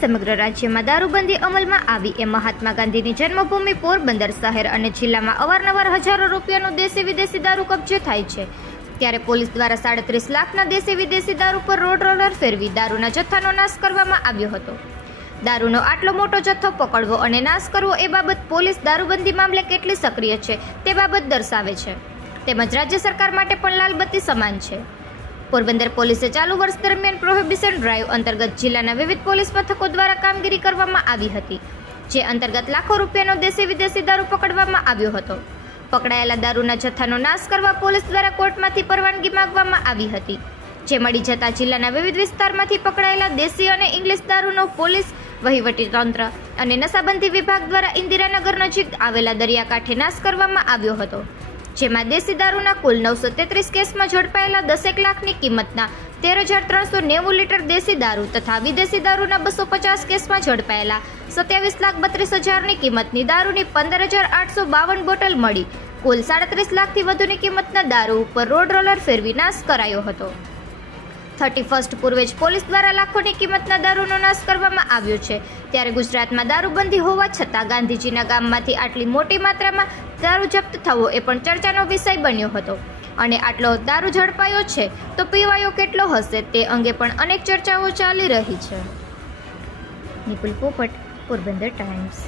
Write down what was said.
સમગ્ર રાજ્યમાં દારૂબંધી અમલમાં આવી એ મહાત્મા ગાંધીની જન્મભૂમિ પોરબંદર શહેર અને જિલ્લામાં અવારનવાર હજારો રૂપિયાનો દેશી વિદેશી દારૂ કબજે થાય છે, ત્યારે પોલીસ દ્વારા 37 લાખના દેશી વિદેશી દારૂ પર રોડ રોલર ફેરવી દારૂના જથ્થાનો નાશ કરવામાં આવ્યો હતો। દારૂનો આટલો મોટો જથ્થો પકડવો અને નાશ કરવો એ બાબત પોલીસ દારૂબંધી મામલે કેટલી સક્રિય છે તે બાબત દર્શાવે છે, તેમજ રાજ્ય સરકાર માટે પણ લાલબત્તી સમાન છે। પોરબંદર પોલીસે ચાલુ વર્ષ દરમિયાન પ્રોહિબિશન ડ્રાઈવ અંતર્ગત જિલ્લાના વિવિધ પોલીસ મથકો દ્વારા કામગીરી કરવામાં આવી હતી, જે અંતર્ગત લાખો રૂપિયાનો દેશી વિદેશી દારૂ પકડવામાં આવ્યો હતો। પકડાયેલા દારૂના જથ્થાનો નાશ કરવા પોલીસ દ્વારા કોર્ટમાંથી પરવાનગી માંગવામાં આવી હતી, જે મળી જતા જિલ્લાના વિવિધ વિસ્તારમાંથી પકડાયેલા દેશી અને ઇંગ્લિશ દારૂનો પોલીસ વહીવટી તંત્ર અને નશાબંધી વિભાગ દ્વારા ઇન્દિરાનગર નજીક આવેલા દરિયાકાંઠે નાશ કરવામાં આવ્યો હતો, જેમાં દેશી દારૂના કુલ 933 કેસમાં ઝડપાયેલા 10 લાખની કિંમતના 13,390 લીટર દેશી દારૂ તથા વિદેશી દારૂના 250 કેસમાં ઝડપાયેલા 27,32,000ની કિંમતની દારૂની 15,852 બોટલ મળી કુલ 37 લાખથી વધુની કિંમતના દારૂ ઉપર રોડ રોલર ફેરવી નાશ કરાયો હતો। 31 પૂર્વે જ પોલીસ દ્વારા લાખોની કિંમતના દારૂનો નાશ કરવામાં આવ્યો છે, ત્યારે ગુજરાતમાં દારૂબંધી હોવા છતાં ગાંધીજીના ગામમાંથી આટલી મોટી માત્રામાં દારૂ જપ્ત થવો એ પણ ચર્ચાનો વિષય બન્યો હતો અને આટલો દારૂ ઝડપાયો છે તો પીવાયો કેટલો હશે તે અંગે પણ અનેક ચર્ચાઓ ચાલી રહી છે। નિપુલ પોપટ, પોરબંદર ટાઈમ્સ।